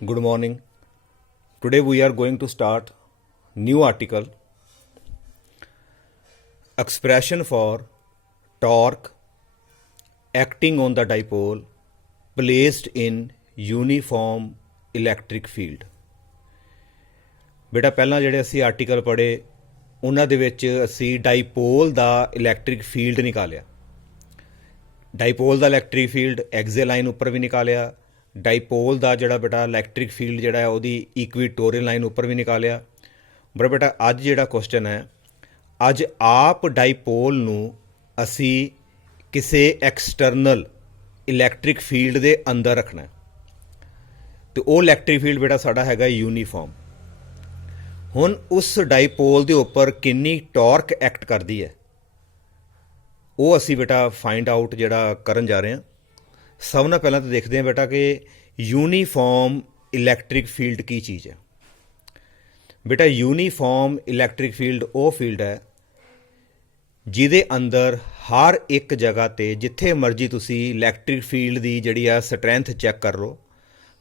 Good morning. Today we are going to start new article, expression for torque acting on the dipole placed in uniform electric field। ਬੇਟਾ ਪਹਿਲਾਂ ਜਿਹੜੇ ਅਸੀਂ article ਪੜ੍ਹੇ ਉਹਨਾਂ ਦੇ ਵਿੱਚ ਅਸੀਂ ਡਾਈਪੋਲ ਦਾ ਇਲੈਕਟ੍ਰਿਕ ਫੀਲਡ ਨਿਕਾਲਿਆ। ਡਾਈਪੋਲ ਦਾ ਇਲੈਕਟ੍ਰਿਕ ਫੀਲਡ ਐਕਸੇ ਲਾਈਨ ਉੱਪਰ ਵੀ ਨਿਕਾਲਿਆ। ਡਾਈਪੋਲ ਦਾ ਜਿਹੜਾ ਬੇਟਾ ਇਲੈਕਟ੍ਰਿਕ ਫੀਲਡ ਜਿਹੜਾ ਹੈ ਉਹਦੀ ਇਕੁਈਟੋਰੀਅਲ ਲਾਈਨ ਉੱਪਰ ਵੀ ਨਿਕਾਲਿਆ। ਪਰ ਬੇਟਾ ਅੱਜ ਜਿਹੜਾ ਕੁਐਸਚਨ ਹੈ, ਅੱਜ ਆਪ ਡਾਈਪੋਲ ਨੂੰ ਅਸੀਂ ਕਿਸੇ ਐਕਸਟਰਨਲ ਇਲੈਕਟ੍ਰਿਕ ਫੀਲਡ ਦੇ ਅੰਦਰ ਰੱਖਣਾ ਅਤੇ ਉਹ ਇਲੈਕਟ੍ਰਿਕ ਫੀਲਡ ਬੇਟਾ ਸਾਡਾ ਹੈਗਾ ਯੂਨੀਫਾਰਮ। ਹੁਣ ਉਸ ਡਾਈਪੋਲ ਦੇ ਉੱਪਰ ਕਿੰਨੀ ਟਾਰਕ ਐਕਟ ਕਰਦੀ ਹੈ ਉਹ ਅਸੀਂ ਬੇਟਾ ਫਾਈਂਡ ਆਊਟ ਜਿਹੜਾ ਕਰਨ ਜਾ ਰਹੇ ਹਾਂ। ਸਭ ਨਾਲ ਪਹਿਲਾਂ ਤਾਂ ਦੇਖਦੇ ਹਾਂ ਬੇਟਾ ਕਿ ਯੂਨੀਫਾਰਮ ਇਲੈਕਟ੍ਰਿਕ ਫੀਲਡ ਕੀ ਚੀਜ਼ ਹੈ। ਬੇਟਾ ਯੂਨੀਫਾਰਮ ਇਲੈਕਟ੍ਰਿਕ ਫੀਲਡ ਉਹ ਫੀਲਡ ਹੈ ਜਿਹਦੇ ਅੰਦਰ ਹਰ ਇੱਕ ਜਗ੍ਹਾ 'ਤੇ ਜਿੱਥੇ ਮਰਜ਼ੀ ਤੁਸੀਂ ਇਲੈਕਟ੍ਰਿਕ ਫੀਲਡ ਦੀ ਜਿਹੜੀ ਆ ਸਟਰੈਂਥ ਚੈੱਕ ਕਰ ਲਓ,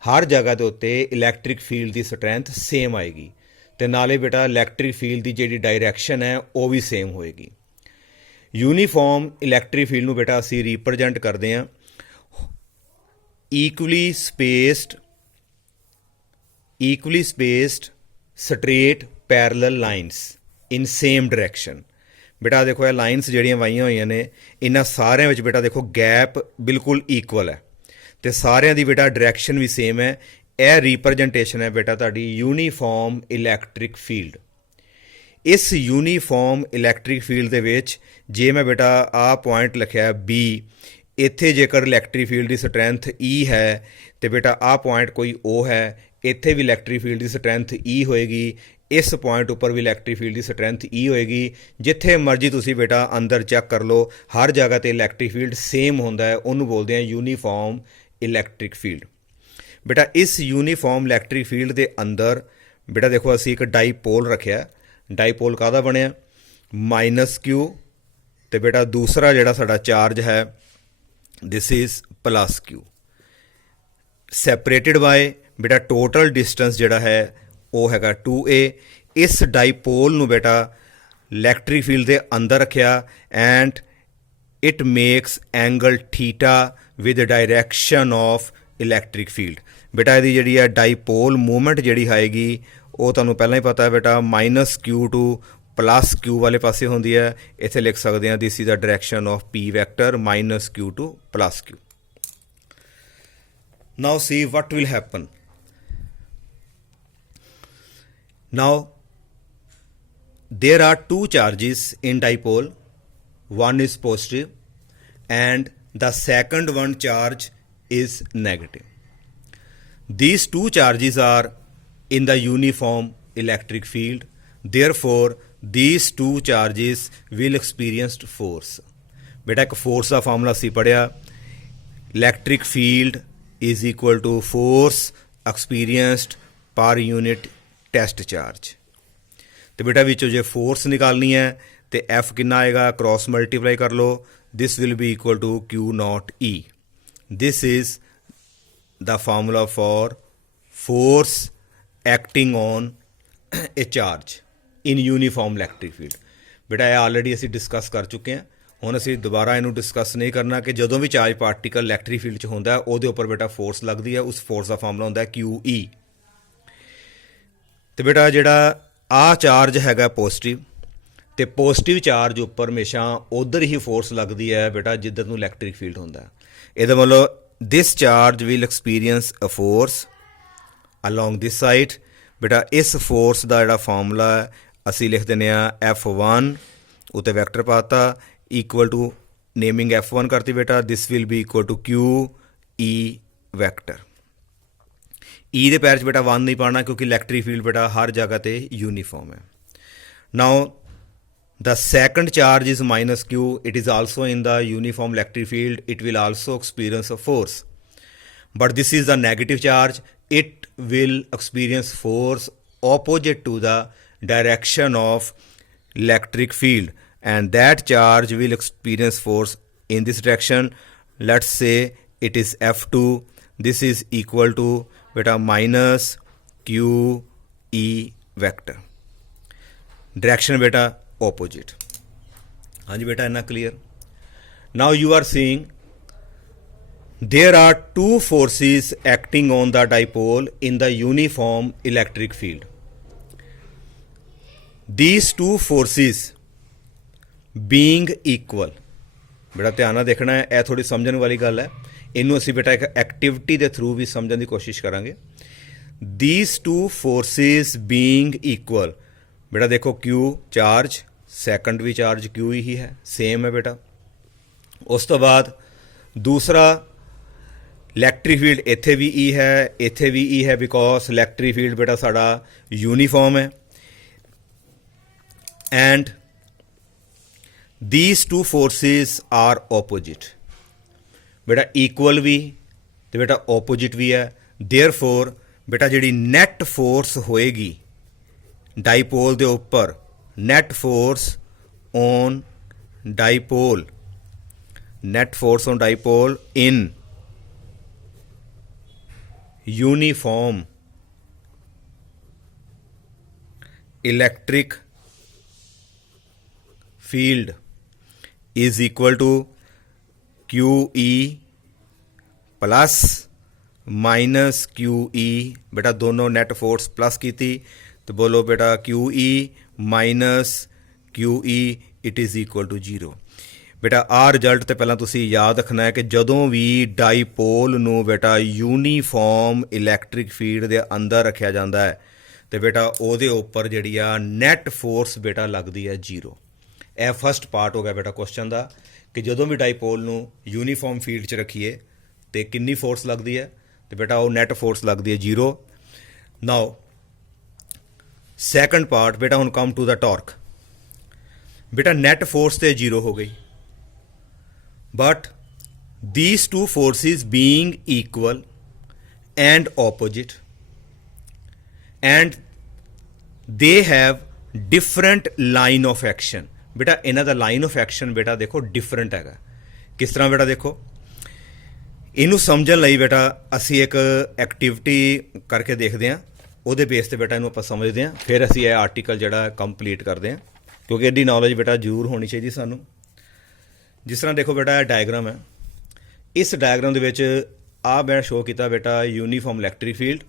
ਹਰ ਜਗ੍ਹਾ ਦੇ ਉੱਤੇ ਇਲੈਕਟ੍ਰਿਕ ਫੀਲਡ ਦੀ ਸਟਰੈਂਥ ਸੇਮ ਆਏਗੀ ਅਤੇ ਨਾਲੇ ਬੇਟਾ ਇਲੈਕਟ੍ਰਿਕ ਫੀਲਡ ਦੀ ਜਿਹੜੀ ਡਾਇਰੈਕਸ਼ਨ ਹੈ ਉਹ ਵੀ ਸੇਮ ਹੋਏਗੀ। ਯੂਨੀਫਾਰਮ ਇਲੈਕਟ੍ਰਿਕ ਫੀਲਡ ਨੂੰ ਬੇਟਾ ਅਸੀਂ ਰੀਪ੍ਰਜੈਂਟ ਕਰਦੇ ਹਾਂ equally spaced straight parallel lines in same direction। ਬੇਟਾ ਦੇਖੋ ਇਹ ਲਾਈਨਸ ਜਿਹੜੀਆਂ ਵਾਈਆਂ ਹੋਈਆਂ ਨੇ ਇਹਨਾਂ ਸਾਰਿਆਂ ਵਿੱਚ ਬੇਟਾ ਦੇਖੋ ਗੈਪ ਬਿਲਕੁਲ ਇਕੁਅਲ ਹੈ ਅਤੇ ਸਾਰਿਆਂ ਦੀ ਬੇਟਾ ਡਾਇਰੈਕਸ਼ਨ ਵੀ ਸੇਮ ਹੈ। ਇਹ ਰੀਪ੍ਰਜੈਂਟੇਸ਼ਨ ਹੈ ਬੇਟਾ ਤੁਹਾਡੀ ਯੂਨੀਫਾਰਮ ਇਲੈਕਟ੍ਰਿਕ ਫੀਲਡ। ਇਸ ਯੂਨੀਫਾਰਮ ਇਲੈਕਟ੍ਰਿਕ ਫੀਲਡ ਦੇ ਵਿੱਚ ਜੇ ਮੈਂ ਬੇਟਾ ਆਹ ਪੁਆਇੰਟ ਲਿਖਿਆ B, ਇੱਥੇ ਜੇਕਰ ਇਲੈਕਟ੍ਰਿਕ ਫੀਲਡ ਦੀ ਸਟਰੈਂਥ E ਹੈ ਅਤੇ ਬੇਟਾ ਆਹ ਪੁਆਇੰਟ ਕੋਈ O ਹੈ, ਇੱਥੇ ਵੀ ਇਲੈਕਟ੍ਰਿਕ ਫੀਲਡ ਦੀ ਸਟਰੈਂਥ E ਹੋਏਗੀ, ਇਸ ਪੁਆਇੰਟ ਉੱਪਰ ਵੀ ਇਲੈਕਟ੍ਰਿਕ ਫੀਲਡ ਦੀ ਸਟਰੈਂਥ E ਹੋਏਗੀ। ਜਿੱਥੇ ਮਰਜ਼ੀ ਤੁਸੀਂ ਬੇਟਾ ਅੰਦਰ ਚੈੱਕ ਕਰ ਲਓ, ਹਰ ਜਗ੍ਹਾ 'ਤੇ ਇਲੈਕਟ੍ਰਿਕ ਫੀਲਡ ਸੇਮ ਹੁੰਦਾ ਹੈ, ਉਹਨੂੰ ਬੋਲਦੇ ਹਾਂ ਯੂਨੀਫਾਰਮ ਇਲੈਕਟ੍ਰਿਕ ਫੀਲਡ। ਬੇਟਾ ਇਸ ਯੂਨੀਫਾਰਮ ਇਲੈਕਟ੍ਰਿਕ ਫੀਲਡ ਦੇ ਅੰਦਰ ਬੇਟਾ ਦੇਖੋ ਅਸੀਂ ਇੱਕ ਡਾਈਪੋਲ ਰੱਖਿਆ। ਡਾਈਪੋਲ ਕਾਹਦਾ ਬਣਿਆ? -Q ਅਤੇ ਬੇਟਾ ਦੂਸਰਾ ਜਿਹੜਾ ਸਾਡਾ ਚਾਰਜ ਹੈ this is +Q, separated by ਬੇਟਾ ਟੋਟਲ ਡਿਸਟੈਂਸ ਜਿਹੜਾ ਹੈ ਉਹ ਹੈਗਾ 2a। ਇਸ ਡਾਈਪੋਲ ਨੂੰ ਬੇਟਾ ਇਲੈਕਟ੍ਰਿਕ ਫੀਲਡ ਦੇ ਅੰਦਰ ਰੱਖਿਆ and it makes angle theta with direction of electric field. ਬੇਟਾ ਇਹਦੀ ਜਿਹੜੀ ਹੈ ਡਾਈਪੋਲ ਮੂਵਮੈਂਟ ਜਿਹੜੀ ਆਏਗੀ ਉਹ ਤੁਹਾਨੂੰ ਪਹਿਲਾਂ ਹੀ ਪਤਾ ਹੈ ਬੇਟਾ -Q to +Q ਵਾਲੇ ਪਾਸੇ ਹੁੰਦੀ ਹੈ। ਇੱਥੇ ਲਿਖ ਸਕਦੇ ਹਾਂ this is a direction of P vector -Q to +Q। Now see what will happen। Now there are two charges in dipole, one is positive and the second one charge is negative. These two charges are in the uniform electric field, therefore these two charges will experience force। ਬੇਟਾ ਇੱਕ force ਦਾ formula ਅਸੀਂ ਪੜ੍ਹਿਆ, electric field is equal to force experienced per unit test charge. ਅਤੇ ਬੇਟਾ ਵਿੱਚੋਂ ਜੇ force ਨਿਕਾਲਣੀ ਹੈ ਅਤੇ F ਕਿੰਨਾ ਆਏਗਾ, ਕ੍ਰੋਸ ਮਲਟੀਪਲਾਈ ਕਰ ਲਓ, this will be equal to Q0E। This is the formula for force acting on a charge in uniform electric field। ਬੇਟਾ ਇਹ ਆਲਰੇਡੀ ਅਸੀਂ ਡਿਸਕਸ ਕਰ ਚੁੱਕੇ ਹਾਂ, ਹੁਣ ਅਸੀਂ ਦੁਬਾਰਾ ਇਹਨੂੰ ਡਿਸਕਸ ਨਹੀਂ ਕਰਨਾ ਕਿ ਜਦੋਂ ਵੀ ਚਾਰਜ ਪਾਰਟੀਕਲ ਇਲੈਕਟ੍ਰਿਕ ਫੀਲਡ 'ਚ ਹੁੰਦਾ ਉਹਦੇ ਉੱਪਰ ਬੇਟਾ ਫੋਰਸ ਲੱਗਦੀ ਹੈ, ਉਸ ਫੋਰਸ ਦਾ ਫਾਰਮੂਲਾ ਹੁੰਦਾ QE। ਅਤੇ ਬੇਟਾ ਜਿਹੜਾ ਆਹ ਚਾਰਜ ਹੈਗਾ ਪੋਜ਼ੀਟਿਵ ਅਤੇ ਪੋਜ਼ੀਟਿਵ ਚਾਰਜ ਉੱਪਰ ਹਮੇਸ਼ਾ ਉੱਧਰ ਹੀ ਫੋਰਸ ਲੱਗਦੀ ਹੈ ਬੇਟਾ ਜਿੱਧਰ ਨੂੰ ਇਲੈਕਟ੍ਰਿਕ ਫੀਲਡ ਹੁੰਦਾ। ਇਹਦਾ ਮਤਲਬ this charge will experience a force along this side. ਬੇਟਾ ਇਸ ਫੋਰਸ ਦਾ ਜਿਹੜਾ ਫਾਰਮੂਲਾ ਅਸੀਂ ਲਿਖ ਦਿੰਦੇ ਹਾਂ F1 ਉੱਤੇ ਵੈਕਟਰ ਪਾਤਾ ਇਕੁਅਲ ਟੂ ਨੇਮਿੰਗ F1 ਕਰਤੀ ਬੇਟਾ, this will be equal to QE vector. E ਦੇ ਪੈਰ 'ਚ ਬੇਟਾ 1 ਨਹੀਂ ਪਾਉਣਾ ਕਿਉਂਕਿ ਇਲੈਕਟ੍ਰਿਕ ਫੀਲਡ ਬੇਟਾ ਹਰ ਜਗ੍ਹਾ 'ਤੇ ਯੂਨੀਫਾਰਮ ਹੈ। ਨਾਓ the second charge is -Q, it is also in the uniform electric field, it will also experience a force, but this is the negative charge, it will experience force opposite to the direction of electric field and that charge will experience force in this direction. Let's say it is F2, this is equal to बेटा minus Q E vector, direction बेटा opposite. हाँ जी बेटा इतना clear. Now you are seeing there are two forces acting on the dipole in the uniform electric field. These two forces being equal, बेटा ध्यान ਨਾਲ देखना है, ਇਹ थोड़ी समझने वाली गल है, ਇਹਨੂੰ ਅਸੀਂ बेटा एक एक्टिविटी के थ्रू भी समझने की कोशिश करांगे। These two forces being equal, बेटा देखो Q चार्ज, सेकंड भी चार्ज Q ही है, सेम है बेटा। उस तो बाद दूसरा इलैक्ट्रिक फील्ड इत्थे भी ई है, इत्थे भी ई है, बिकॉज इलैक्ट्रिक फील्ड बेटा साड़ा यूनीफॉर्म है। And these two forces are opposite, बेटा इक्वल भी तो बेटा ऑपोजिट भी है। देयरफॉर बेटा जिहड़ी नैट फोर्स होएगी डाईपोल दे उपर, net force on dipole, net force on dipole in uniform electric field is equal to Q E plus minus Q E, बेटा दोनों नेट फोर्स प्लस की थी तो बोलो बेटा Q E minus Q E it is equal to zero. बेटा आ result तो पहला तुसी याद रखना है कि जदों भी डाईपोल नू बेटा यूनीफॉर्म इलैक्ट्रिक फील्ड के अंदर रखा जाता है तो बेटा ਉਹਦੇ ਉੱਪਰ ਜਿਹੜੀ ਆ ਨੈਟ ਫੋਰਸ बेटा लगती है जीरो। ਇਹ फस्ट पार्ट हो गया बेटा क्वेश्चन का कि जदों भी डाईपोल नू यूनीफॉर्म फील्ड च रखीए तो कितनी फोर्स लगती है तो बेटा वो नैट फोर्स लगती है जीरो। नाउ सैकंड पार्ट बेटा हुण कम टू द टॉर्क, बेटा नैट फोर्स तो जीरो हो गई, but these two forces being equal and opposite and they have different line of action, बेटा इन्हां दा line of action बेटा देखो different हैगा। किस तरह बेटा देखो इनू समझण लई बेटा असी एक एक्टिविटी करके देखते हैं, ਉਹਦੇ बेस ते बेटा इनू आपां समझते हैं, फिर असी यह आर्टिकल जिहड़ा कंप्लीट करते हैं क्योंकि एडी नॉलेज बेटा जरूर होनी चाहिए सानू। जिस तरह देखो बेटा डायग्राम है, इस डायग्राम दे विच आ मैं शो किया बेटा यूनीफॉर्म इलैक्ट्रिक फील्ड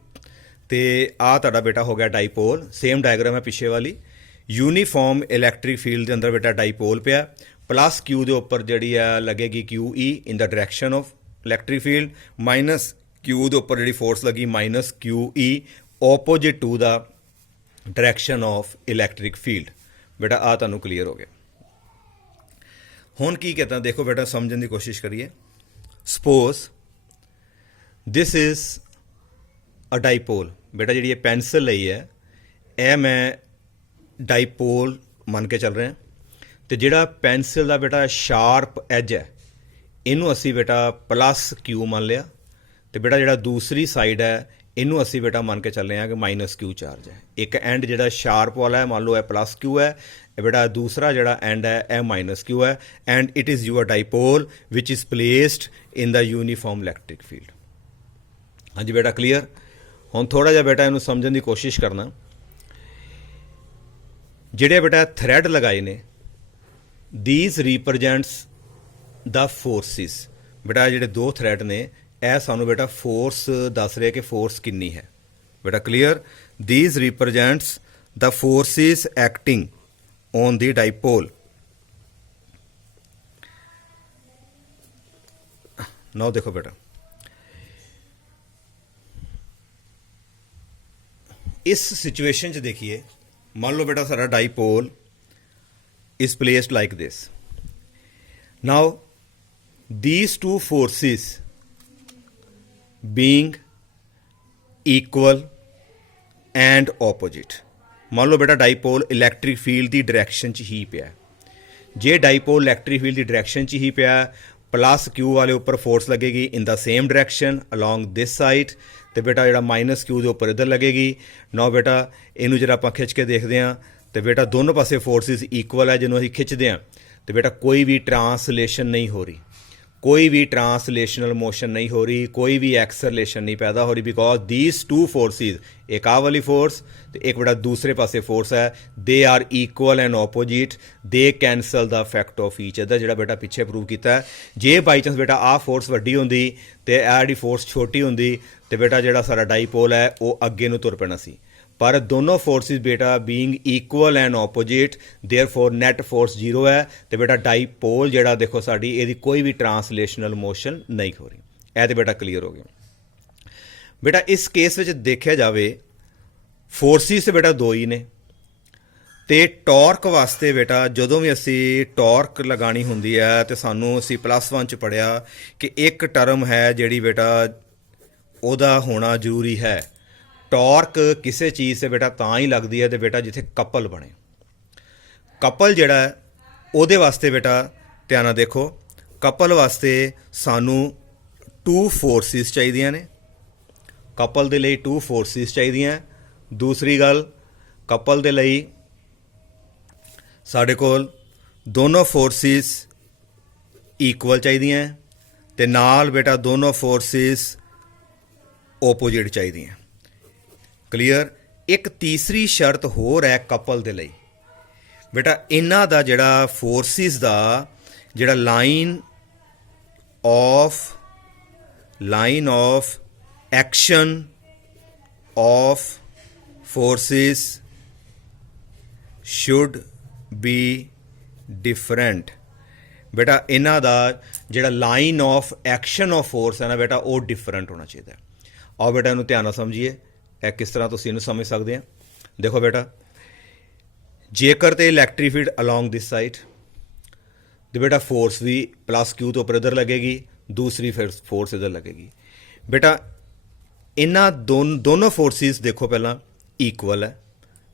तो आ तुहाडा बेटा हो गया डाईपोल, सेम डायग्राम है पिछे वाली। यूनीफॉर्म इलैक्ट्रिक फील्ड के अंदर बेटा डाईपोल पिया प्लस क्यू के उपर जी लगेगी Q E in the direction of electric field, minus Q के उपर जी फोर्स लगी minus Q E opposite to the direction of electric field. बेटा आ तुहानू क्लीयर हो गया। हुण की कहता देखो बेटा समझने की कोशिश करिए। Suppose this is a dipole, बेटा जी पेंसिल लई है यह मैं डाईपोल मन के चल रहे हैं तो जिहड़ा पेंसिल का बेटा शार्प एज है इनू असी बेटा प्लस क्यू मान लिया तो बेटा जिहड़ा दूसरी साइड है इनू असी बेटा मान के चल रहे हैं कि माइनस क्यू चार्ज है। एक एंड जिहड़ा शार्प वाला है मान लो है प्लस क्यू है, बेटा दूसरा जिहड़ा एंड है यह माइनस क्यू है and it is your dipole which is placed in the uniform electric field. हाँ जी बेटा क्लीयर। हुण थोड़ा जिहा बेटा इनू समझने की कोशिश करना, जिहड़े बेटा थ्रैड लगाए ने दीज रिप्रजेंट्स द फोर्सिस, बेटा जिहड़े दो थ्रैड ने यह सानू बेटा फोर्स दस रहे कि फोर्स कितनी है। बेटा clear, these represents the forces acting on the dipole. Now देखो बेटा इस सिचुएशन च देखिए, मान लो बेटा सारा dipole is placed like this. Now these two forces being equal and opposite, मान लो बेटा डाईपोल इलैक्ट्रिक फील्ड की डायरैक्शन च ही पिया, जे डाईपोल इलैक्ट्रिक फील्ड की डायरैक्शन च ही पिया प्लस क्यू वाले उपर फोर्स लगेगी in the same direction along this side तो बेटा जो माइनस क्यू के उपर इधर लगेगी। नौ बेटा इनू जो आप खिंच के देखते हैं तो बेटा दोनों पासे फोर्सिस इक्वल है, जिन्होंने असीं खिंचते हैं तो बेटा कोई भी ट्रांसलेशन नहीं हो रही, कोई भी ट्रांसलेशनल मोशन नहीं हो रही, कोई भी एक्सलेशन नहीं पैदा हो रही, बिकॉज दीज टू फोर्सिस, एक आ वाली फोर्स तो एक बेटा दूसरे पासे फोर्स है, they are equal and opposite, they cancel the effect of each other, ਜਿਹੜਾ बेटा पिछे प्रूव किया है। जे बाई चांस बेटा आ फोर्स वड्डी होंदी तो ਇਹ ਜਿਹੜੀ फोर्स छोटी होंदी तो बेटा ਜਿਹੜਾ ਸਾਡਾ ਡਾਈਪੋਲ है वो ਅੱਗੇ ਨੂੰ ਤੁਰ ਪੈਣਾ ਸੀ। पर दोनों फोर्सिस बेटा being equal and opposite, therefore net force 0 है तो बेटा डाईपोल ਜਿਹੜਾ देखो साड़ी ਇਹਦੀ कोई भी ट्रांसलेशनल मोशन नहीं हो रही। ਇਹ तो बेटा क्लीयर हो गया। बेटा इस केस ਵਿੱਚ ਦੇਖਿਆ ਜਾਵੇ फोर्सिस तो बेटा दो ही ने, ਤੇ ਟਾਰਕ ਵਾਸਤੇ बेटा ਜਦੋਂ ਵੀ ਅਸੀਂ ਟਾਰਕ ਲਗਾਣੀ ਹੁੰਦੀ ਹੈ ਤੇ ਸਾਨੂੰ ਅਸੀਂ +1 ਚ ਪੜਿਆ ਕਿ ਇੱਕ ਟਰਮ ਹੈ ਜਿਹੜੀ बेटा ਉਹਦਾ ਹੋਣਾ ਜ਼ਰੂਰੀ ਹੈ। ਟਾਰਕ ਕਿਸੇ ਚੀਜ਼ से बेटा ਤਾਂ ਹੀ ਲੱਗਦੀ ਹੈ ਤੇ बेटा ਜਿੱਥੇ ਕਪਲ ਬਣੇ। ਕਪਲ ਜਿਹੜਾ ਉਹਦੇ ਵਾਸਤੇ बेटा ਧਿਆਨ ਨਾਲ ਦੇਖੋ, ਕਪਲ ਵਾਸਤੇ ਸਾਨੂੰ 2 ਫੋਰਸਿਸ ਚਾਹੀਦੀਆਂ ਨੇ। ਕਪਲ ਦੇ ਲਈ 2 ਫੋਰਸਿਸ ਚਾਹੀਦੀਆਂ। ਦੂਸਰੀ ਗੱਲ, ਕਪਲ ਦੇ ਲਈ ਸਾਡੇ ਕੋਲ ਦੋਨੋਂ ਫੋਰਸਿਸ ਇਕੁਅਲ ਚਾਹੀਦੀਆਂ ਤੇ ਨਾਲ बेटा ਦੋਨੋਂ ਫੋਰਸਿਸ ਓਪੋजिट ਚਾਹੀਦੀਆਂ। क्लीयर। एक तीसरी शर्त होर है कपल दे लई बेटा, इन्हां दा जिहड़ा फोर्सिस दा जिहड़ा line of action of forces should be different. बेटा इन्हां दा जिहड़ा line of action of force है ना बेटा वो डिफरेंट होना चाहिए। आओ बेटा इहनूं ध्यान नाल समझिए ਇਹ ਕਿਸ ਤਰ੍ਹਾਂ ਤੁਸੀਂ ਇਹਨੂੰ ਸਮਝ ਸਕਦੇ ਆ। ਦੇਖੋ ਬੇਟਾ, ਜੇਕਰ ਤੇ electric field along this side ਤੇ बेटा फोर्स भी +q तो ऊपर इधर लगेगी, दूसरी फिर फोर्स इधर लगेगी। बेटा इन्हां दोनों फोर्सिस देखो पहला इक्वल है,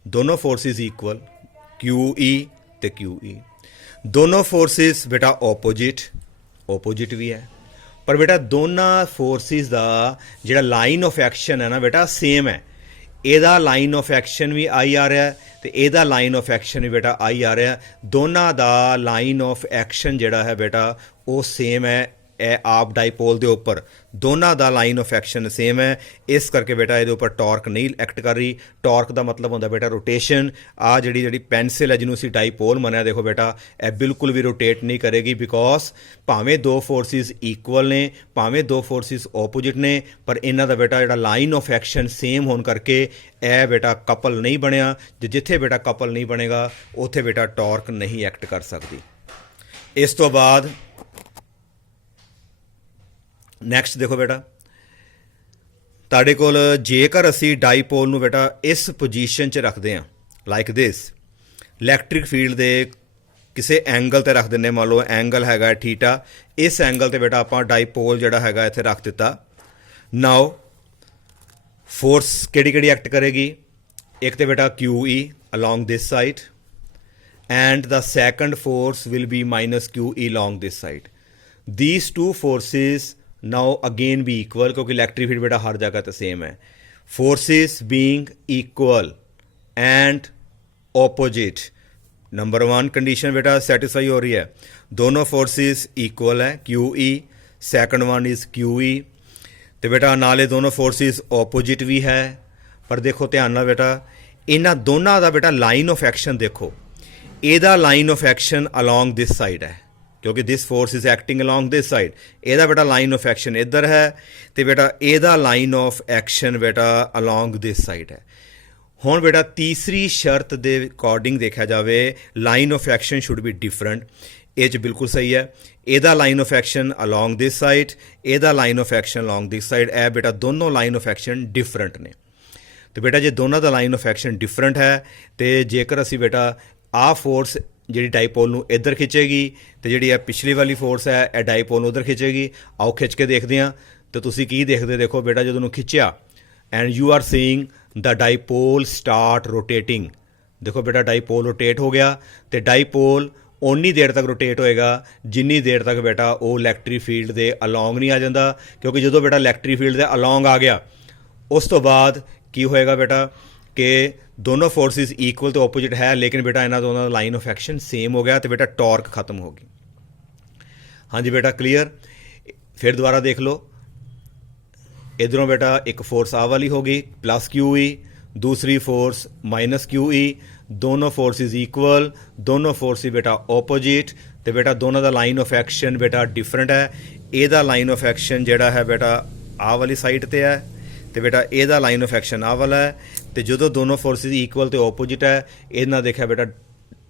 दोनों फोर्सिस इक्वल QE ते QE। दोनों फोर्सिस बेटा ओपोजिट भी है, पर बेटा दोनों फोर्सिस का जिहड़ा लाइन ऑफ एक्शन है ना बेटा सेम है। ਇਹਦਾ लाइन ऑफ एक्शन भी आई आ रहा है तो ਇਹਦਾ लाइन ऑफ एक्शन भी बेटा आई आ रहा है। दोनों का लाइन ऑफ एक्शन जिहड़ा है बेटा वो सेम है। आप डाईपोल के उपर दोनों का लाइन ऑफ एक्शन सेम है, इस करके बेटा ये उपर टॉर्क नहीं एक्ट कर रही। टॉर्क का मतलब होता बेटा रोटेशन। आ जी पेंसिल है जिन्होंने डाईपोल मनिया, देखो बेटा यह बिल्कुल भी रोटेट नहीं करेगी, बिकॉज भावें दो फोर्सिस इक्वल ने भावें दो फोर्सिस ओपोजिट ने, पर इन्हों का बेटा जो लाइन ऑफ एक्शन सेम होने करके यह बेटा कपल नहीं बनया। जिथे बेटा कपल नहीं बनेगा उत्थे बेटा टॉर्क नहीं एक्ट कर सकती। इस तो बाद नैक्सट देखो बेटा, तुहाडे कोल जेकर असी डाईपोल नूं बेटा इस पोजीशन च रखते हैं लाइक दिस, इलैक्ट्रिक फील्ड दे किसी एंगल ते रख दिंदे, मान लो एंगल हैगा थीटा, इस एंगल ते बेटा आपां डाईपोल जिहड़ा हैगा इत्थे रख दिता। नाउ फोर्स किहड़ी एक्ट करेगी, एक तो बेटा QE along this side and the second force will be -QE along this side. These two forces now again be equal, क्योंकि इलेक्ट्रिक फील्ड बेटा हर जगह तो सेम है। Forces being equal and opposite, number 1 condition बेटा satisfy हो रही है। दोनों फोर्सेस इक्वल है QE, second one is QE, तो बेटा नाले दोनों फोर्सेस ऑपोजिट भी है। पर देखो ध्यान नाल बेटा इन्हां दोनों का बेटा लाइन ऑफ एक्शन देखो, एदा line of action along this side है क्योंकि this force is acting along this side. एदा बेटा लाइन ऑफ एक्शन इधर है तो बेटा एदा लाइन ऑफ एक्शन बेटा अलॉन्ग दिस साइड है। हुण बेटा तीसरी शर्त के अकॉर्डिंग देखा जाए line of action should be different, ये बिल्कुल सही है। एदा line of action along this side, एदा line of action along this side, ए बेटा दोनों लाइन ऑफ एक्शन डिफरेंट ने। तो बेटा जे दोनों का लाइन ऑफ एक्शन डिफरेंट है तो जेकर असी बेटा आ फोर्स जी डाईपोल नूं इधर खिंचेगी तो जी पिछली वाली फोर्स है यह डाईपोल नूं उधर खिंचेगी। आओ खिंच के देखते हैं तो तुसी की देखते, देखो बेटा जो खिंचिया and you are seeing the dipole start rotating. देखो बेटा डाईपोल रोटेट हो गया तो डाईपोल उन्नी देर तक रोटेट होएगा जिन्नी देर तक बेटा वो इलैक्ट्रिक फील्ड के अलॉन्ग नहीं आ जाता, क्योंकि जो बेटा इलैक्ट्रिक फील्ड के अलॉन्ग आ गया उस तो बाद की होएगा बेटा कि दोनों फोर्सेस इक्वल तो ऑपोजिट है, लेकिन बेटा इन्हों दोनों लाइन ऑफ एक्शन सेम हो गया तो बेटा टॉर्क खत्म होगी। हाँ जी बेटा क्लीयर। फिर दोबारा देख लो, इधरों बेटा एक फोर्स आ वाली होगी प्लस क्यू ई, दूसरी फोर्स माइनस क्यू ई, दोनों फोर्सिस इक्वल, दोनों फोर्सिस बेटा ओपोजिट, तो बेटा दोनों का लाइन ऑफ एक्शन बेटा डिफरेंट है। ਇਹਦਾ ਲਾਈਨ ਆਫ ਐਕਸ਼ਨ ਜਿਹੜਾ ਹੈ ਬੇਟਾ ਆਹ ਵਾਲੀ ਸਾਈਡ ਤੇ ਹੈ, ਤੇ ਬੇਟਾ ਇਹਦਾ ਲਾਈਨ ਆਫ ਐਕਸ਼ਨ ਆਹ ਵਾਲਾ ਹੈ, ਤੇ ਜਦੋਂ ਦੋਨੋਂ ਫੋਰਸਿਸ ਇਕੁਅਲ ਤੇ ਆਪੋਜਿਟ ਹੈ, ਇਹਨਾਂ ਦੇਖਿਆ ਬੇਟਾ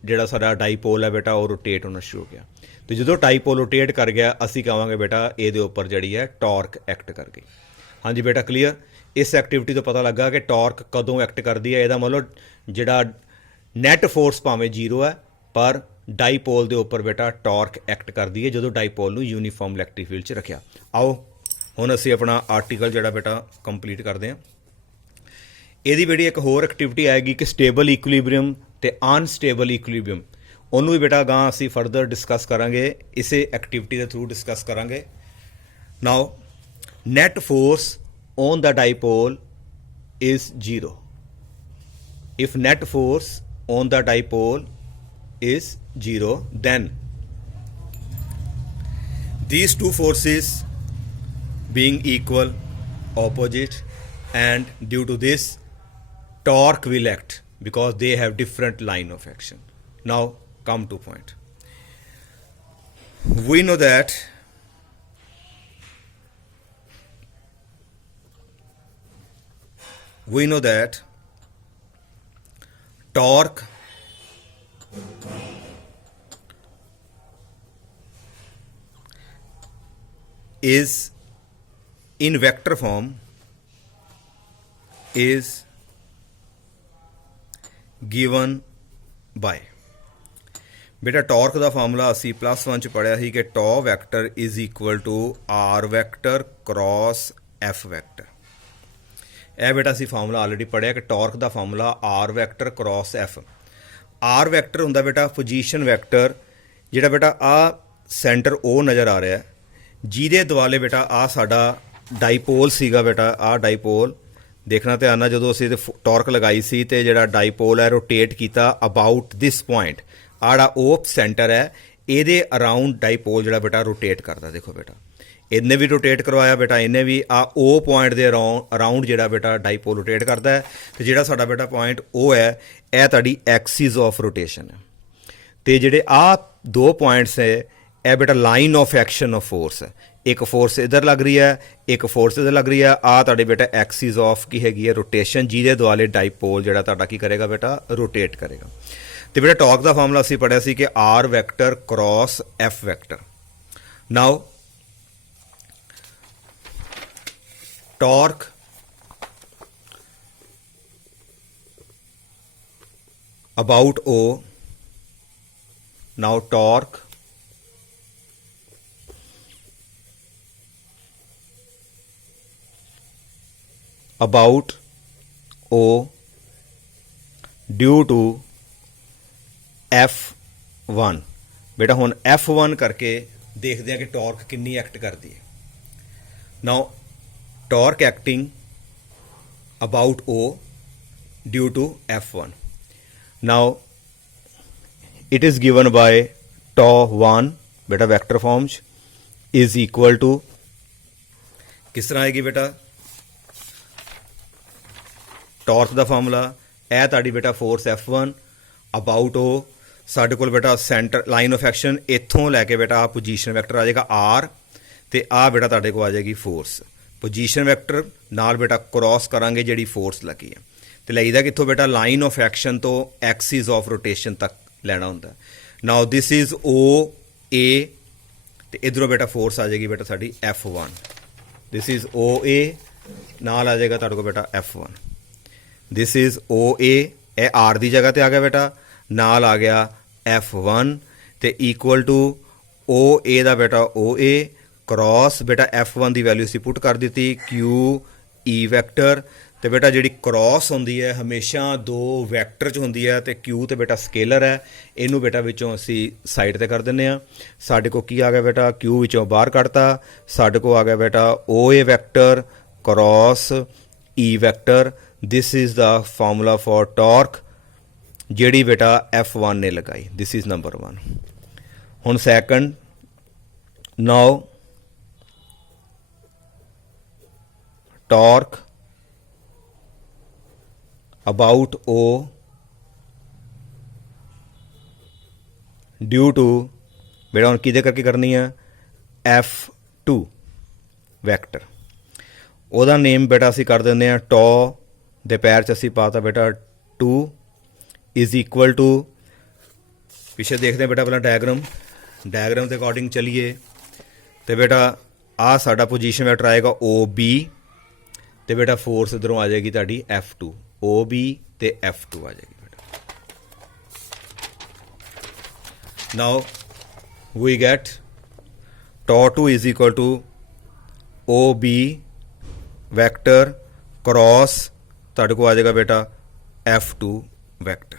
ਜਿਹੜਾ ਸਾਡਾ ਡਾਈਪੋਲ ਹੈ ਬੇਟਾ ਉਹ ਰੋਟੇਟ ਹੋਣਾ ਸ਼ੁਰੂ ਹੋ ਗਿਆ। ਤੇ ਜਦੋਂ ਡਾਈਪੋਲ ਰੋਟੇਟ ਕਰ ਗਿਆ ਅਸੀਂ ਕਹਾਂਗੇ ਬੇਟਾ ਇਹਦੇ ਉੱਪਰ ਜਿਹੜੀ ਹੈ ਟਾਰਕ ਐਕਟ ਕਰ ਗਈ। ਹਾਂਜੀ ਬੇਟਾ ਕਲੀਅਰ। ਇਸ ਐਕਟੀਵਿਟੀ ਤੋਂ ਪਤਾ ਲੱਗਾ ਕਿ ਟਾਰਕ ਕਦੋਂ ਐਕਟ ਕਰਦੀ ਹੈ। ਇਹਦਾ ਮਤਲਬ ਜਿਹੜਾ ਨੈਟ ਫੋਰਸ ਭਾਵੇਂ ਜ਼ੀਰੋ ਹੈ ਪਰ ਡਾਈਪੋਲ ਦੇ ਉੱਪਰ ਬੇਟਾ ਟਾਰਕ ਐਕਟ ਕਰਦੀ ਹੈ ਜਦੋਂ ਡਾਈਪੋਲ ਨੂੰ ਯੂਨੀਫਾਰਮ ਇਲੈਕਟ੍ਰਿਕ ਫੀਲਡ 'ਚ ਰੱਖਿਆ। ਆਓ ਹੁਣ ਅਸੀਂ ਆਪਣਾ ਆਰਟੀਕਲ ਜਿਹੜਾ ਬੇਟਾ ਕੰਪਲੀਟ ਕਰਦੇ ਹਾਂ। ਇਹਦੀ ਬੇਟੀ ਇੱਕ ਹੋਰ ਐਕਟੀਵਿਟੀ ਆਏਗੀ ਕਿ ਸਟੇਬਲ ਇਕੁਇਲੀਬ੍ਰੀਅਮ ਤੇ ਅਨਸਟੇਬਲ ਇਕੁਇਲੀਬ੍ਰੀਅਮ, ਉਹਨੂੰ ਵੀ ਬੇਟਾ ਅਗਾਂਹ ਅਸੀਂ ਫਰਦਰ ਡਿਸਕਸ ਕਰਾਂਗੇ, ਇਸੇ ਐਕਟੀਵਿਟੀ ਦੇ ਥਰੂ ਡਿਸਕਸ ਕਰਾਂਗੇ। ਨਾਓ net force on the dipole is 0. If net force on the dipole is 0, then these two forces being equal, opposite, and due to this torque will act because they have different line of action. Now come to point. We know that torque is in vector form is given by, बेटा torque का formula असी +1 च पढ़िया ਸੀ कि tau vector is equal to r vector cross F vector. ਇਹ ਬੇਟਾ ਅਸੀਂ ਫਾਰਮੂਲਾ ਆਲਰੇਡੀ ਪੜ੍ਹਿਆ ਕਿ ਟਾਰਕ ਦਾ formula r vector cross F. R vector ਹੁੰਦਾ ਬੇਟਾ ਪੋਜੀਸ਼ਨ ਵੈਕਟਰ, ਜਿਹੜਾ ਬੇਟਾ ਆ ਸੈਂਟਰ ਉਹ ਨਜ਼ਰ ਆ ਰਿਹਾ ਜਿਹਦੇ ਦੁਆਲੇ ਬੇਟਾ ਆ ਸਾਡਾ ਡਾਈਪੋਲ ਸੀਗਾ ਬੇਟਾ। ਆ ਡਾਈਪੋਲ ਦੇਖਣਾ ਧਿਆਨ ਨਾਲ, ਜਦੋਂ ਅਸੀਂ ਟਾਰਕ ਲਗਾਈ ਸੀ ਤੇ ਜਿਹੜਾ ਡਾਈਪੋਲ ਹੈ ਰੋਟੇਟ ਕੀਤਾ ਅਬਾਊਟ ਦਿਸ ਪੁਆਇੰਟ, ਆ ਜਿਹੜਾ ਉਹ ਸੈਂਟਰ ਹੈ ਇਹਦੇ ਅਰਾਊਂਡ ਡਾਈਪੋਲ ਜਿਹੜਾ ਬੇਟਾ ਰੋਟੇਟ ਕਰਦਾ। ਦੇਖੋ ਬੇਟਾ ਇਹਨੇ ਵੀ ਰੋਟੇਟ ਕਰਵਾਇਆ ਬੇਟਾ, ਇਹਨੇ ਵੀ ਆ ਉਹ ਪੁਆਇੰਟ ਦੇ ਅਰਾਊਂਡ ਜਿਹੜਾ ਬੇਟਾ ਡਾਈਪੋਲ ਰੋਟੇਟ ਕਰਦਾ ਹੈ। ਤੇ ਜਿਹੜਾ ਸਾਡਾ ਬੇਟਾ ਪੁਆਇੰਟ ਉਹ ਹੈ ਇਹ ਤੁਹਾਡੀ ਐਕਸਿਸ ਆਫ ਰੋਟੇਸ਼ਨ ਹੈ। ਤੇ ਜਿਹੜੇ ਆ ਦੋ ਪੁਆਇੰਟਸ ਹੈ ਇਹ ਬੇਟਾ line of action of force ਹੈ। ਇੱਕ ਫੋਰਸ ਇੱਧਰ ਲੱਗ ਰਹੀ ਹੈ, ਇੱਕ ਫੋਰਸ ਇੱਧਰ ਲੱਗ ਰਹੀ ਹੈ। ਆ ਤੁਹਾਡੇ ਬੇਟਾ ਐਕਸਿਸ ਆਫ ਕੀ ਹੈਗੀ ਹੈ ਰੋਟੇਸ਼ਨ, ਜਿਹਦੇ ਦੁਆਲੇ ਡਾਈਪੋਲ ਜਿਹੜਾ ਤੁਹਾਡਾ ਕੀ ਕਰੇਗਾ ਬੇਟਾ ਰੋਟੇਟ ਕਰੇਗਾ। ਤੇ ਬੇਟਾ ਟਾਰਕ ਦਾ ਫਾਰਮੂਲਾ ਅਸੀਂ ਪੜ੍ਹਿਆ ਸੀ ਕਿ R vector cross F vector. Now torque about O, now torque about O due to F1। बेटा ਹੁਣ F1 ਕਰਕੇ ਦੇਖਦੇ ਹਾਂ ਕਿ ਟਾਰਕ ਕਿੰਨੀ ਐਕਟ ਕਰਦੀ ਹੈ। now torque acting about O due to F1. Now it is given by τ1 बेटा vector forms is equal to, किस तरह आएगी बेटा टॉर्क ਦਾ ਫਾਰਮੂਲਾ ਇਹ ਤੁਹਾਡੀ ਬੇਟਾ ਫੋਰਸ F1 ਅਬਾਊਟ O, ਸਾਡੇ ਕੋਲ ਬੇਟਾ ਸੈਂਟਰ ਲਾਈਨ ਆਫ ਐਕਸ਼ਨ ਇੱਥੋਂ ਲੈ ਕੇ ਬੇਟਾ ਆ ਪੋਜੀਸ਼ਨ ਵੈਕਟਰ ਆ ਜਾਏਗਾ R, ਤੇ ਆ ਬੇਟਾ ਤੁਹਾਡੇ ਕੋਲ ਆ ਜਾਏਗੀ ਫੋਰਸ। ਪੋਜੀਸ਼ਨ ਵੈਕਟਰ ਨਾਲ ਬੇਟਾ ਕ੍ਰੋਸ ਕਰਾਂਗੇ ਜਿਹੜੀ ਫੋਰਸ ਲੱਗੀ ਹੈ, ਤੇ ਲਈਦਾ ਕਿੱਥੋਂ ਬੇਟਾ ਲਾਈਨ ਆਫ ਐਕਸ਼ਨ ਤੋਂ ਐਕਸਿਸ ਆਫ ਰੋਟੇਸ਼ਨ ਤੱਕ ਲੈਣਾ ਹੁੰਦਾ। ਨਾਓ ਦਿਸ ਇਜ਼ O A, ਤੇ ਇਧਰੋਂ ਬੇਟਾ ਫੋਰਸ ਆ ਜਾਏਗੀ ਬੇਟਾ ਸਾਡੀ F1। This is O A, ਨਾਲ ਆ ਜਾਏਗਾ ਤੁਹਾਡੇ ਕੋਲ ਬੇਟਾ F1। This is O A, ਇਹ R ਦੀ ਜਗ੍ਹਾ ਤੇ ਆ ਗਿਆ ਬੇਟਾ, ਨਾਲ ਆ ਗਿਆ F1, ਤੇ ਇਕੁਅਲ ਟੂ O A ਦਾ ਬੇਟਾ O A क्रॉस बेटा F1 की वैल्यू असी पुट कर दी क्यू ई वैक्टर। तो बेटा जी क्रॉस होंगी है हमेशा दो वैक्टर च होंगी है, तो क्यू तो बेटा स्केलर है, इनू बेटा विचों असी साइड ते कर दिंदे आ। साडे को की आ गया बेटा क्यू विचों बाहर कढ़ता, साडे को आ गया बेटा O A vector cross E vector. This is the formula for torque जिहड़ी बेटा F1 ने लगाई। This is number 1। हुण second, now torque about O due to बेटा हम किहदे करके करनी है F2 वैक्टर ਉਹਦਾ नेम बेटा ਅਸੀਂ कर ਦਿੰਦੇ ਹਾਂ ਟॉ ਦੇ ਪੈਰ 'ਚ ਅਸੀਂ ਪਾਤਾ बेटा 2 इज इक्वल टू पिछे देखते हैं बेटा पहला डायग्राम के अकॉर्डिंग चलिए तो बेटा आ साडा पोजीशन वैक्टर आएगा OB तो बेटा फोर्स इधरों आ जाएगी ताड़ी F2 OB तो F2 आ जाएगी बेटा now we get tau 2 is equal to OB vector cross तुहाडे को आ जाएगा बेटा F2 vector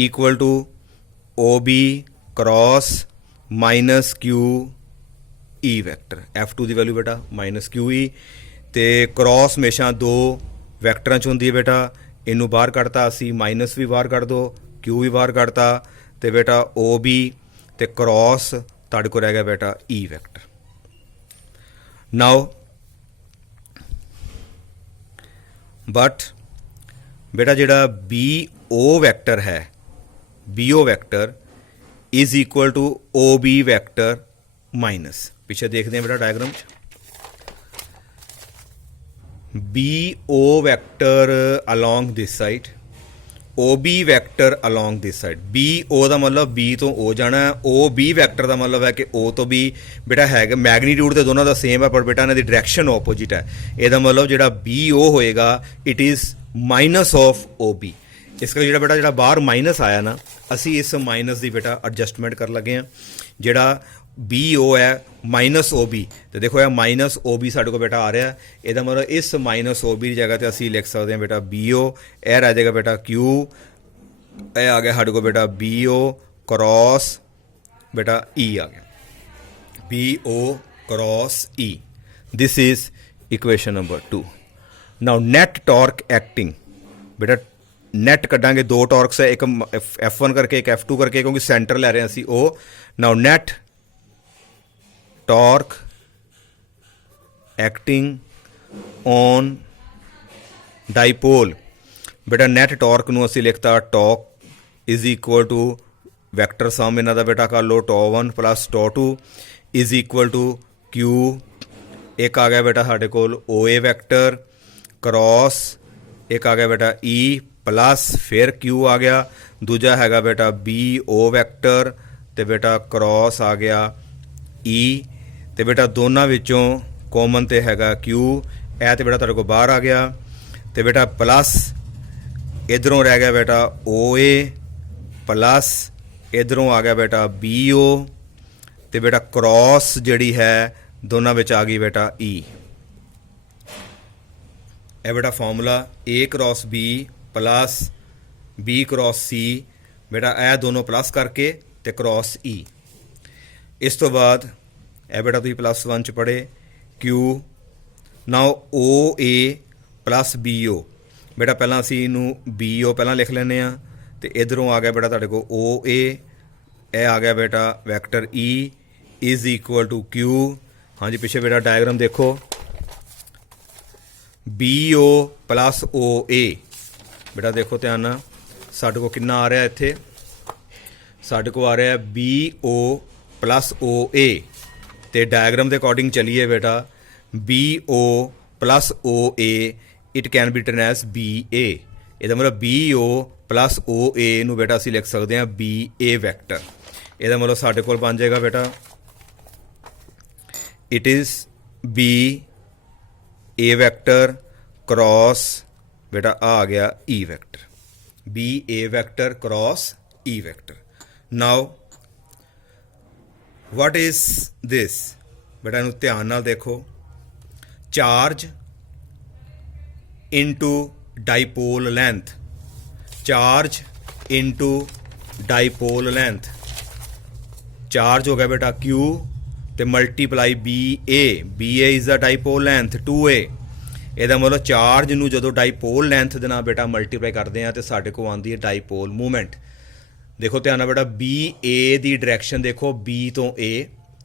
equal to OB cross minus QE vector F2 की वैल्यू बेटा माइनस QE तो क्रॉस हमेशा दो वैक्टर च होंदी है बेटा इनू बाहर कढ़ता असी माइनस भी बाहर कढ़ दो Q भी बाहर कढ़ता तो बेटा OB तो क्रॉस तुहाडे को रह गया बेटा E वैक्टर नाउ बट बेटा जिहड़ा BO वैक्टर है BO vector is equal to OB vector minus पीछे देखते हैं बेटा diagram BO vector along this side OB vector along this side BO का मतलब B तो O जाना है OB वैक्टर का मतलब है कि O तो B बेटा है मैगनीट्यूड तो दोनों का सेम है पर बेटा इन्हों की डायरैक्शन ऑपोजिट है यदा मतलब जो BO होएगा it is minus of OB इस करके जो बेटा जो बाहर माइनस आया ना असी इस माइनस की बेटा एडजस्टमेंट कर लगे हैं जोड़ा BO है माइनस OB तो देखो यह माइनस OB साढ़े को बेटा आ रहा है यदा मतलब इस माइनस OB की जगह तो असी लिख सकते हैं बेटा BO यह रह जाएगा बेटा Q यह आ गया साढ़े को बेटा BO क्रॉस बेटा E आ गया BO cross E this is equation number 2 now net torque acting बेटा नेट कटांगे दो टॉर्क्स है एक F1 करके एक F2 करके क्योंकि सेंटर ले रहे हैं असी ओ now net torque acting on dipole बेटा नेट टॉर्क नूं असी लिखता torque is equal to vector sum इन्हां दा बेटा कर लो tau 1 plus tau 2 is equal to Q एक आ गया बेटा साढ़े कोल OA वैक्टर क्रॉस एक आ गया बेटा E प्लस फिर Q आ गया दूजा हैगा बेटा BO वैक्टर तो बेटा क्रॉस आ गया E तो बेटा दोनों विचों कॉमन तो हैगा Q ए तो बेटा तुहाडे को बाहर आ गया तो बेटा प्लस इधरों रह गया बेटा OA प्लस इधरों आ गया बेटा BO तो बेटा क्रॉस जिहड़ी है दोनों विच आ गई बेटा E यह बेटा formula A cross B plus B cross C बेटा यह दोनों प्लस करके तो क्रॉस E इस तो बाद यह बेटा तुसीं प्लस 1 च पढ़े Q now OA plus BO बेटा पहला असीं इनू BO पहला लिख लैने आ तो इधरों आ गया बेटा तुहाडे को OA यह आ गया बेटा vector E is equal to Q हाँ जी पिछे बेटा डायग्राम देखो BO प्लस OA बेटा देखो ध्यान नाल साडे को कितना आ रहा है इत्थे साडे को आ रहा है BO प्लस OA तो डायग्राम के अकॉर्डिंग चलिए बेटा BO plus OA it can be written as BA ਇਹਦਾ मतलब BO प्लस OA ਨੂੰ बेटा ਅਸੀਂ लिख सकते हैं BA वैक्टर ਇਹਦਾ मतलब ਸਾਡੇ ਕੋਲ बन जाएगा बेटा it is BA vector cross बेटा आ गया E vector BA vector cross E vector now what is this बेटा इनू ध्यान नाल देखो charge into dipole length charge into dipole length charge हो गया बेटा Q ते multiply BA is the dipole length 2A ਇਹਦਾ मतलब चार्ज ਨੂੰ ਜਦੋਂ डाइपोल लेंथ ਦੇ ਨਾਲ बेटा मल्टीप्लाई करते हैं तो साढ़े को आती है डाइपोल मूवमेंट देखो ध्यान ਨਾਲ बेटा BA की डायरैक्शन देखो B तो A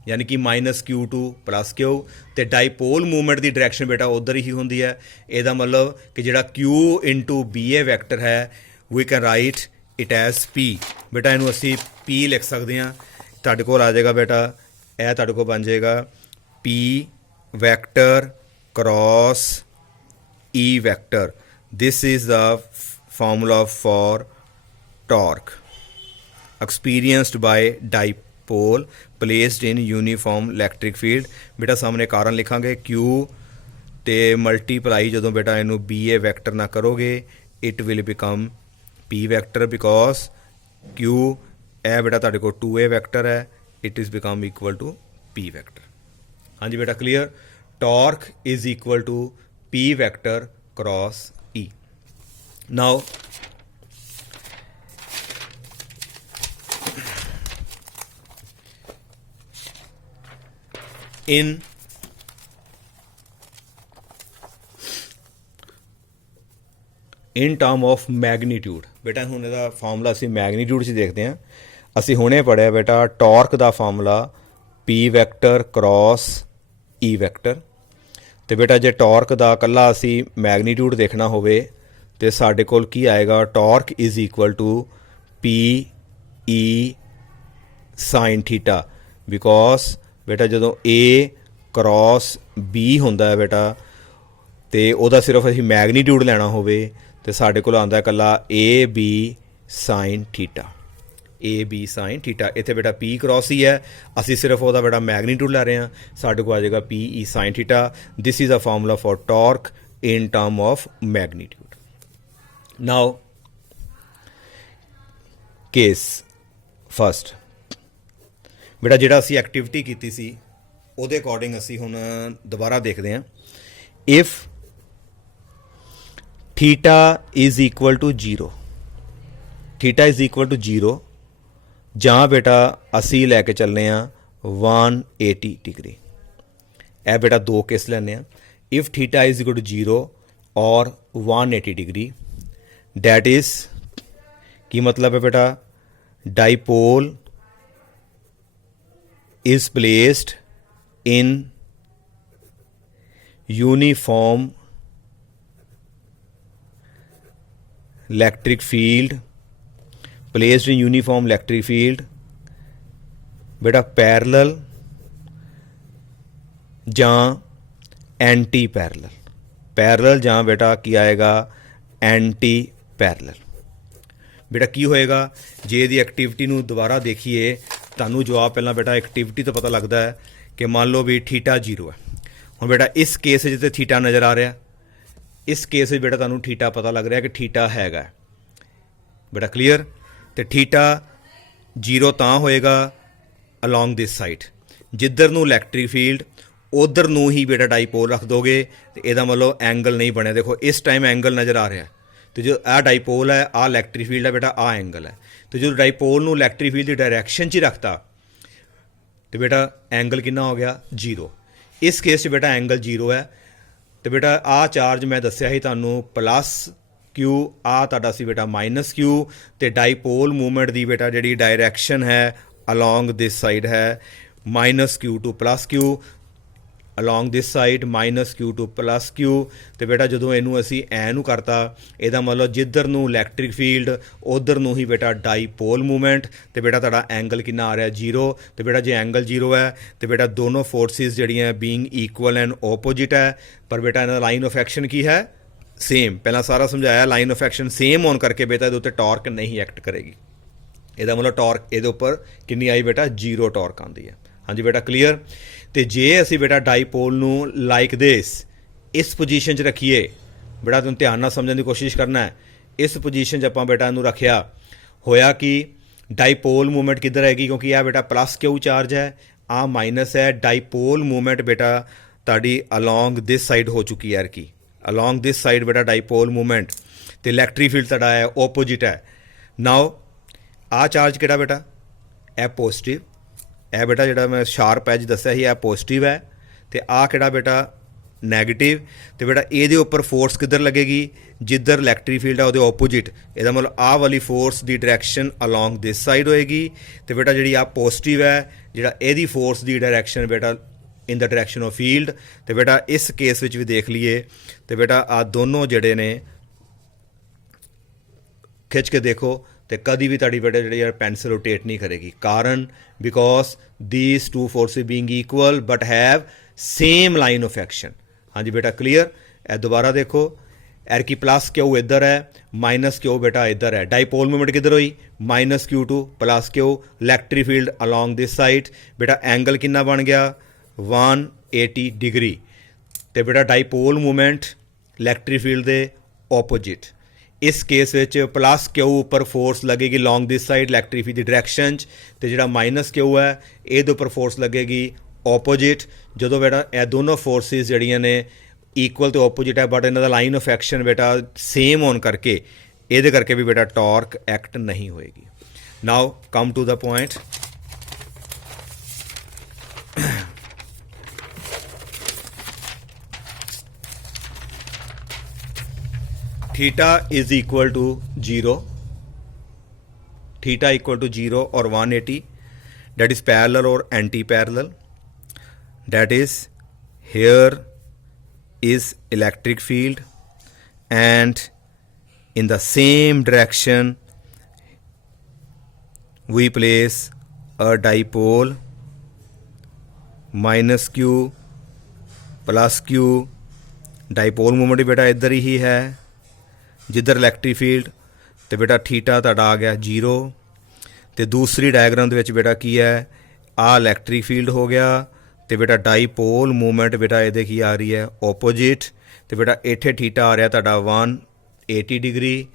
यानी कि -q2 + q, तो डाईपोल मूवमेंट की डायरैक्शन बेटा उधर ही होंगी है। यदा मतलब कि जोड़ा q × BA वैक्टर है we can write it as P। बेटा इनू असी P लिख सकते हैं। तुहाडे कोल आ जाएगा बेटा, यह तुहाडे कोल बन जाएगा P vector cross E vector. This is the formula for torque experienced by dipole placed in uniform electric field. बेटा सामने कारण लिखांगे Q ते मल्टीप्लाई जो बेटा इनू BA वैक्टर ना करोगे it will become P vector because Q A बेटा तुहाडे कोल 2A वैक्टर है, it is become equal to P vector. हाँ जी बेटा clear. Torque is equal to P vector cross E। Now in term of magnitude. बेटा हुण इहदा फार्मूला असीं मैगनीट्यूड 'च देखते हैं। असीं हुणे पढ़िया बेटा टॉर्क का formula P vector cross E vector. तो बेटा जे टॉर्क का कल्ला असीं मैगनीट्यूड देखना होवे तो साडे कोल की आएगा, torque is equal to PE sin theta. Because बेटा जो A क्रॉस B होंदा है बेटा तो वह सिर्फ असीं मैगनीट्यूड लैना होवे तो साडे कोल आंदा है कल्ला AB sin theta. AB sin theta इत्थे बेटा P क्रॉस ही है, असीं सिर्फ वह बेटा मैगनीट्यूड लै रहे हैं, साडे कोल आ जाएगा PE sin theta. This is a formula for torque in term of magnitude. Now case first बेटा जिहड़ा असीं एक्टिविटी कीती सी ਉਹਦੇ ਅਕੋਰਡਿੰਗ ਅਸੀਂ ਹੁਣ ਦੁਬਾਰਾ ਦੇਖਦੇ ਹਾਂ। If theta is equal to 0, theta is equal to 0 ਜਾਂ ਬੇਟਾ ਅਸੀਂ ਲੈ ਕੇ ਚੱਲਨੇ ਆ 180 ਡਿਗਰੀ। ਇਹ ਬੇਟਾ ਦੋ ਕੇਸ ਲੈਣੇ ਆ। If theta is equal to 0 ਔਰ 180 डिग्री डैट इज की मतलब है बेटा dipole is placed in uniform electric field, placed in uniform electric field बेटा पैरेलल जां एंटी पैरेलल। पैरेलल जां बेटा की आएगा एंटी पैरेलल। बेटा की होएगा जे दी एक्टिविटी नूं दोबारा देखिए तुहानूं जवाब पहला बेटा एक्टिविटी तो पता लगता है कि मान लो भी थीटा 0 है। हुण बेटा इस केस तो थीटा नज़र आ रहा, इस केस बेटा तुहानूं थीटा पता लग रहा है कि थीटा हैगा बेटा क्लीयर। तो थीटा 0 तां होएगा अलॉन्ग दिस साइड, जिधर नूं इलैक्ट्रिक फील्ड उधर नूं ही बेटा डाईपोल रख दोगे तो यदा मतलब एंगल नहीं बने। देखो इस टाइम एंगल नज़र आ रहा है, तो जो आ डाईपोल है आ इलैक्ट्रिक फील्ड है बेटा, आ एंगल है। तो जो डाईपोल नूं इलैक्ट्रिक फील्ड की डायरैक्शन च ही रखता तो बेटा एंगल कितना हो गया 0। इस केस बेटा एंगल 0 है। तो बेटा आ चार्ज मैं दस्या ही तुहानूं +Q, आ तुहाडा सी बेटा -Q। तो डाईपोल मूवमेंट की बेटा जिहड़ी डायरैक्शन है अलॉन्ग दिस साइड है -Q to +Q, along this side -Q to +Q। तो बेटा जो इनू असी ऐ नू करता यदा मतलब जिधर नू इलैक्ट्रिक फील्ड उधर नू ही बेटा डाईपोल मूवमेंट। तो बेटा तुहाडा एंगल कितना आ रहा है 0। तो बेटा जो एंगल 0 है तो बेटा दोनों फोर्सिस जड़ियाँ बीइंग इक्वल एंड ओपोजिट है, पर बेटा इन्हां लाइन ऑफ एक्शन की है सेम। पहला सारा समझाया लाइन ऑफ एक्शन सेम होने करके बेटा ये टॉर्क नहीं एक्ट करेगी। ਇਹਦਾ मतलब टॉर्क ये उपर कितनी आई बेटा 0 टॉर्क आती है। हाँ जी बेटा क्लीयर। तो जे असी बेटा डाईपोल नू लाइक दिस इस पोजीशन च रखिए बेटा तुम ध्यान नाल समझने की कोशिश करना है। इस पोजीशन च आपां बेटा इनू रखिया होया कि डाईपोल मूवमेंट किधर आएगी, क्योंकि यह बेटा +Q चार्ज है, आ माइनस है। डाईपोल मूवमेंट बेटा ताड़ी अलॉन्ग दिस साइड हो चुकी है कि अलॉन्ग दिस साइड बेटा डाईपोल मूवमेंट। तो इलैक्ट्रिक फील्ड ताड़ा है ओपोजिट है। नाउ आ चार्ज किहड़ा बेटा ए पॉजिटिव, ए बेटा जिहड़ा मैं शार्प एज दस्सिया ही पॉजिटिव है। तो आ किहड़ा बेटा नैगेटिव। तो बेटा ये उपर फोर्स किधर लगेगी जिधर इलैक्ट्रिक फील्ड है वो ओपोजिट। यदा मतलब आ वाली फोर्स की डायरैक्शन अलॉन्ग दिस साइड होएगी। तो बेटा जी आ पॉजिटिव है ਜਿਹੜਾ ਇਹਦੀ ਫੋਰਸ ਦੀ ਡਾਇਰੈਕਸ਼ਨ ਬੇਟਾ ਇਨ ਦਾ ਡਾਇਰੈਕਸ਼ਨ ਆਫ ਫੀਲਡ। ਤੇ ਬੇਟਾ ਇਸ ਕੇਸ ਵਿੱਚ ਵੀ ਦੇਖ ਲਈਏ ਤੇ ਬੇਟਾ ਆ ਦੋਨੋਂ ਜਿਹੜੇ ਨੇ ਖਿੱਚ ਕੇ ਦੇਖੋ ਤੇ ਕਦੀ ਵੀ ਤੁਹਾਡੀ ਬੇਟਾ ਜਿਹੜੀ ਯਾਰ ਪੈਨਸਿਲ ਰੋਟੇਟ ਨਹੀਂ ਕਰੇਗੀ। ਕਾਰਨ because these two forces being equal but have same line of action। हाँ जी बेटा क्लियर। ਇਹ ਦੁਬਾਰਾ ਦੇਖੋ ਐਰ ਕੀ ਪਲੱਸ ਕਿਊ ਇੱਧਰ ਹੈ, ਮਾਈਨਸ ਕਿਊ ਬੇਟਾ ਇੱਧਰ ਹੈ। ਡਾਈਪੋਲ ਮੂਵਮੈਂਟ ਕਿੱਧਰ ਹੋਈ, minus Q two plus Q. Electric field along this side ਬੇਟਾ ਐਂਗਲ ਕਿੰਨਾ ਬਣ ਗਿਆ 180 ਡਿਗਰੀ। ਤੇ ਬੇਟਾ ਡਾਈਪੋਲ ਮੂਵਮੈਂਟ ਇਲੈਕਟ੍ਰਿਕ ਫੀਲਡ ਦੇ ਆਪੋਜਿਟ। ਇਸ ਕੇਸ ਵਿੱਚ ਪਲੱਸ ਕਿਊ ਉੱਪਰ ਫੋਰਸ ਲੱਗੇਗੀ ਲੌਂਗ this side electric field the direction 'ਚ, ਤੇ ਜਿਹੜਾ ਮਾਈਨਸ ਕਿਊ ਹੈ ਇਹਦੇ ਉੱਪਰ ਫੋਰਸ ਲੱਗੇਗੀ ਆਪੋਜਿਟ। ਜਦੋਂ ਬੇਟਾ ਇਹ ਦੋਨੋਂ ਫੋਰਸਿਸ ਜਿਹੜੀਆਂ ਨੇ ਇਕੁਅਲ ਤੇ ਆਪੋਜਿਟ ਹੈ ਬਟ ਇਹਨਾਂ ਦਾ ਲਾਈਨ ਆਫ ਐਕਸ਼ਨ ਬੇਟਾ ਸੇਮ ਹੋਣ ਕਰਕੇ ਇਹਦੇ ਕਰਕੇ ਵੀ ਬੇਟਾ ਟਾਰਕ ਐਕਟ ਨਹੀਂ ਹੋਏਗੀ। Now come to the point. Theta is equal to 0, theta equal to 0 or 180, that is parallel or anti-parallel। That is here is electric field and in the same direction we place a dipole minus q plus q। dipole moment बेटा इधर ही है जिधर electric field, तो बेटा theta ਤੁਹਾਡਾ ਆ ਗਿਆ 0। ਤੇ ਦੂਸਰੀ ਡਾਇਗਰਾਮ ਦੇ ਵਿੱਚ ਬੇਟਾ ਕੀ ਹੈ ਆ ਇਲੈਕਟ੍ਰਿਕ ਫੀਲਡ ਹੋ ਗਿਆ ਤੇ ਬੇਟਾ ਡਾਈਪੋਲ ਮੂਵਮੈਂਟ ਬੇਟਾ ਇਹਦੇ ਕੀ ਆ ਰਹੀ ਹੈ ਆਪੋਜਿਟ। ਤੇ ਬੇਟਾ ਇੱਥੇ ਥੀਟਾ ਆ ਰਿਹਾ ਤੁਹਾਡਾ 180 ਡਿਗਰੀ।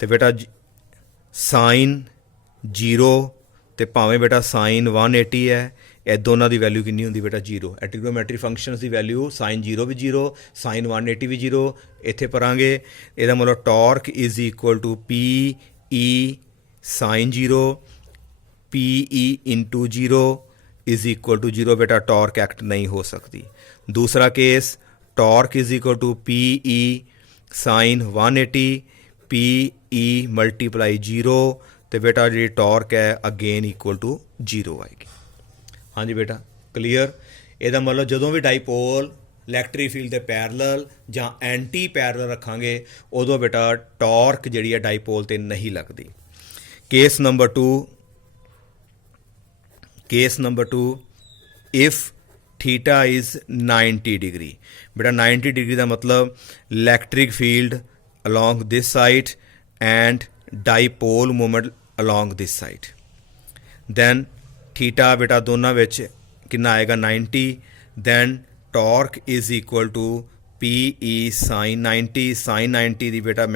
ਤੇ ਬੇਟਾ ਸਾਈਨ 0 ਤੇ ਭਾਵੇਂ ਬੇਟਾ ਸਾਈਨ 180 ਹੈ, ਇਹ ਦੋਨਾਂ ਦੀ ਵੈਲਿਊ ਕਿੰਨੀ ਹੁੰਦੀ ਬੇਟਾ 0। ਟ੍ਰਿਗੋਨੋਮੈਟਰੀ ਫੰਕਸ਼ਨਸ ਦੀ ਵੈਲਿਊ ਸਾਈਨ 0 ਵੀ 0, ਸਾਈਨ 180 ਵੀ 0। ਇੱਥੇ ਪਰਾਂਗੇ ਇਹਦਾ ਮਤਲਬ torque is equal to P E sine 0 P E into 0 is equal to 0 बेटा टॉर्क एक्ट नहीं हो सकती। दूसरा case torque is equal to P E sine 180 P E multiply 0 तो बेटा जी टॉर्क है अगेन इक्वल टू 0 आएगी। हाँ जी बेटा क्लीयर। ਇਹਦਾ मतलब ਜਦੋਂ ਵੀ ਡਾਈਪੋਲ ਇਲੈਕਟ੍ਰਿਕ ਫੀਲਡ ਦੇ ਪੈਰਲਲ ਜਾਂ ਐਂਟੀ ਪੈਰਲਲ ਰੱਖਾਂਗੇ ਉਦੋਂ ਬੇਟਾ ਟਾਰਕ ਜਿਹੜੀ ਹੈ ਡਾਈਪੋਲ ਤੇ ਨਹੀਂ ਲੱਗਦੀ। Case number 2 if theta is 90 degree बेटा 90 डिग्री का मतलब electric field along this side and dipole moment along this side, then theta बेटा दोनों विच कितना आएगा 90, then torque is equal to P E sin 90 दी बेटा